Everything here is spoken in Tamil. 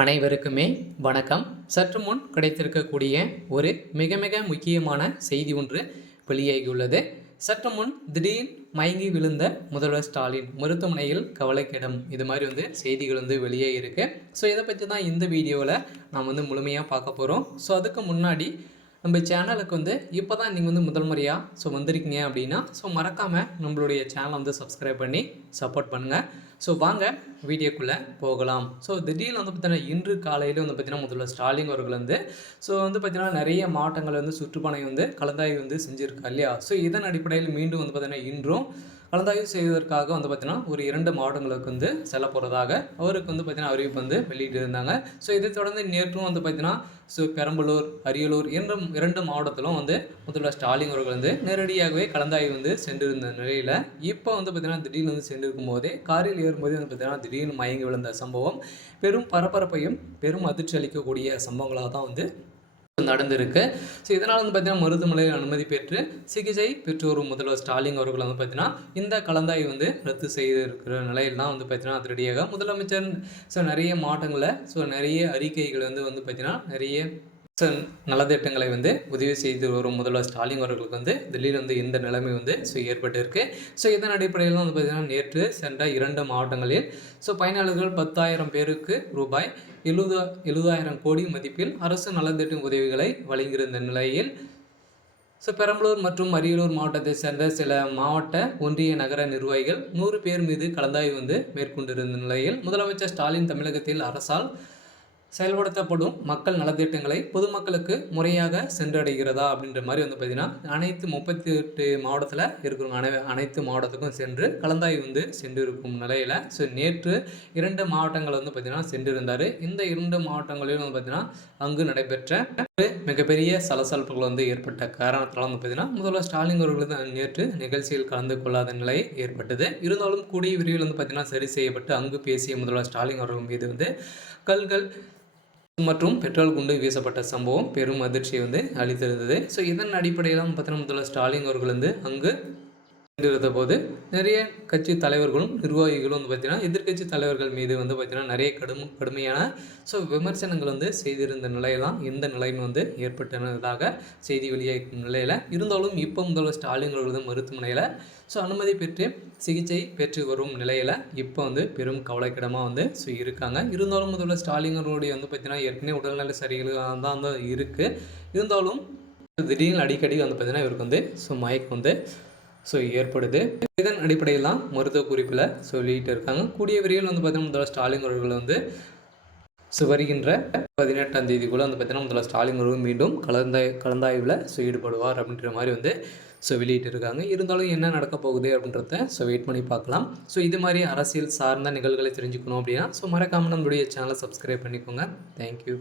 அனைவருக்குமே வணக்கம். சற்று முன் கிடைத்திருக்கக்கூடிய ஒரு மிக மிக முக்கியமான செய்தி ஒன்று வெளியாகியுள்ளது. சற்று முன் திடீர் மயங்கி விழுந்த முதல்வர் ஸ்டாலின் மருத்துவமனையில் கவலைக்கிடம், இது மாதிரி செய்திகள் வெளியே இருக்கு. ஸோ இதை பற்றி தான் இந்த வீடியோவில் நாம் முழுமையாக பார்க்க போகிறோம். ஸோ அதுக்கு முன்னாடி நம்ம சேனலுக்கு இப்போ தான் நீங்கள் முதல் முறையாக வந்திருக்கீங்க அப்படின்னா மறக்காமல் நம்மளுடைய சேனலை சப்ஸ்கிரைப் பண்ணி சப்போர்ட் பண்ணுங்கள். ஸோ வாங்க வீடியோக்குள்ளே போகலாம். ஸோ திடீர்னு பார்த்தீங்கன்னா இன்று காலையில் பார்த்தீங்கன்னா முதல்வர் ஸ்டாலின் அவர்கள் பார்த்தீங்கன்னா நிறைய மாவட்டங்கள் சுற்றுப்பயணம் கலந்தாய்வு செஞ்சுருக்கா இல்லையா. ஸோ இதன் அடிப்படையில் மீண்டும் பார்த்தீங்கன்னா இன்றும் கலந்தாய்வு செய்வதற்காக பார்த்தீங்கன்னா ஒரு 2 மாவட்டங்களுக்கு செல்ல போகிறதாக அவருக்கு பார்த்தீங்கன்னா அறிவிப்பு வெளியிட்டிருந்தாங்க. ஸோ இதை தொடர்ந்து நேற்றும் பார்த்தீங்கன்னா பெரம்பலூர், அரியலூர் என்ற 2 மாவட்டத்திலும் முதல்வர் ஸ்டாலின் அவர்கள் நேரடியாகவே கலந்தாய்வு சென்றிருந்த நிலையில் இப்போ பார்த்தீங்கன்னா திடீர்னு சென்றிருக்கும் போதே காரில் ஏறும்போது பார்த்தீங்கன்னா திடீர்னு மயங்கி விழுந்த சம்பவம் பெரும் பரபரப்பையும் பெரும் அதிர்ச்சி அளிக்கக்கூடிய சம்பவங்களாக தான் நடந்திருக்கு. ஸோ இதனால் பார்த்தீங்கன்னா மருத்துவமனையில் அனுமதி பெற்று சிகிச்சை பெற்று வரும் முதல்வர் ஸ்டாலின் அவர்கள் பார்த்தீங்கன்னா இந்த கலந்தாய்வு ரத்து செய்திருக்கிற நிலையில் தான் பார்த்தீங்கன்னா அதிரடியாக முதலமைச்சர் நிறைய மாவட்டங்களில் நிறைய அறிக்கைகள் பார்த்தீங்கன்னா நிறைய நலத்திட்டங்களை உதவி செய்து வரும் முதல்வர் ஸ்டாலின் அவர்களுக்கு தில்லியில் இந்த நிலைமை ஏற்பட்டிருக்கு. ஸோ இதன் அடிப்படையில் பார்த்தீங்கன்னா நேற்று சென்ற 2 மாவட்டங்களில் பயனாளர்கள் 10,000 பேருக்கு ரூபாய் 70,000 கோடி மதிப்பில் அரசு நலத்திட்ட உதவிகளை வழங்கியிருந்த நிலையில் பெரம்பலூர் மற்றும் அரியலூர் மாவட்டத்தை சேர்ந்த சில மாவட்ட ஒன்றிய நகர நிர்வாகிகள் 100 பேர் மீது கலந்தாய்வு மேற்கொண்டிருந்த நிலையில் முதலமைச்சர் ஸ்டாலின் தமிழகத்தில் அரசால் செயல்படுத்தப்படும் மக்கள் நலத்திட்டங்களை பொதுமக்களுக்கு முறையாக சென்றடைகிறதா அப்படின்ற மாதிரி பார்த்தீங்கன்னா அனைத்து 38 மாவட்டத்தில் இருக்கிற அனைத்து மாவட்டத்துக்கும் சென்று கலந்தாய்வு சென்று இருக்கும் நிலையில் நேற்று 2 மாவட்டங்கள் பார்த்தீங்கன்னா சென்றிருந்தார். இந்த 2 மாவட்டங்களிலும் பார்த்தீங்கன்னா அங்கு நடைபெற்ற மிகப்பெரிய சலசலப்புகள் ஏற்பட்ட காரணத்தால் பார்த்தீங்கன்னா முதல்வர் ஸ்டாலின் அவர்கள் நேற்று நிகழ்ச்சியில் கலந்து கொள்ளாத நிலை ஏற்பட்டது. இருந்தாலும் கூடிய விரைவில் பார்த்தீங்கன்னா சரி செய்யப்பட்டு அங்கு பேசிய முதல்வர் ஸ்டாலின் அவர்கள் மீது கல்கள் மற்றும் பெட்ரோல் குண்டு வீசப்பட்ட சம்பவம் பெரும் அதிர்ச்சியை அளித்திருந்தது. ஸோ இதன் அடிப்படையில் பார்த்தீங்கன்னா முதல்வர் ஸ்டாலின் அவர்கள் அங்கு சென்றிருந்த போது நிறைய கட்சி தலைவர்களும் நிர்வாகிகளும் பார்த்தீங்கன்னா எதிர்கட்சி தலைவர்கள் மீது பார்த்தீங்கன்னா நிறைய கடுமையான விமர்சனங்கள் செய்திருந்த நிலையெல்லாம் இந்த நிலைமை ஏற்பட்டதாக செய்தி வெளியாகும் நிலையில் இருந்தாலும் இப்போ முதல்வர் ஸ்டாலின் அவர்கள் மருத்துவமனையில் அனுமதி பெற்று சிகிச்சை பெற்று வரும் நிலையில் இப்போ பெரும் கவலைக்கிடமாக இருக்காங்க. இருந்தாலும் முதல்வர் ஸ்டாலின் அவர்களுடைய பார்த்தீங்கன்னா ஏற்கனவே உடல்நல சரிகளாக தான் இருக்குது. இருந்தாலும் திடீர்னு அடிக்கடி பார்த்தீங்கன்னா இவருக்கு மயக்கம் ஏற்படுது. இதன் அடிப்படையில் தான் மருத்துவ குறிப்பில் சொல்லிட்டு இருக்காங்க. கூடிய விரைவில் பார்த்தீங்கன்னா முதல்வர் ஸ்டாலின் அவர்கள் வருகின்ற 18ஆம் தேதிக்குள்ளே பார்த்தீங்கன்னா முதல்வர் ஸ்டாலின் அவர்கள் மீண்டும் கலந்தாய்வில் ஈடுபடுவார் அப்படின்ற மாதிரி வெளியிட்டு இருக்காங்க. இருந்தாலும் என்ன நடக்க போகுது அப்படின்றத வெயிட் பண்ணி பார்க்கலாம். இது மாதிரி அரசியல் சார்ந்த நிகழ்வுகளை தெரிஞ்சுக்கணும் அப்படின்னா மறக்காமல் நம்மளுடைய சேனலை சப்ஸ்கிரைப் பண்ணிக்கோங்க. தேங்க்யூ.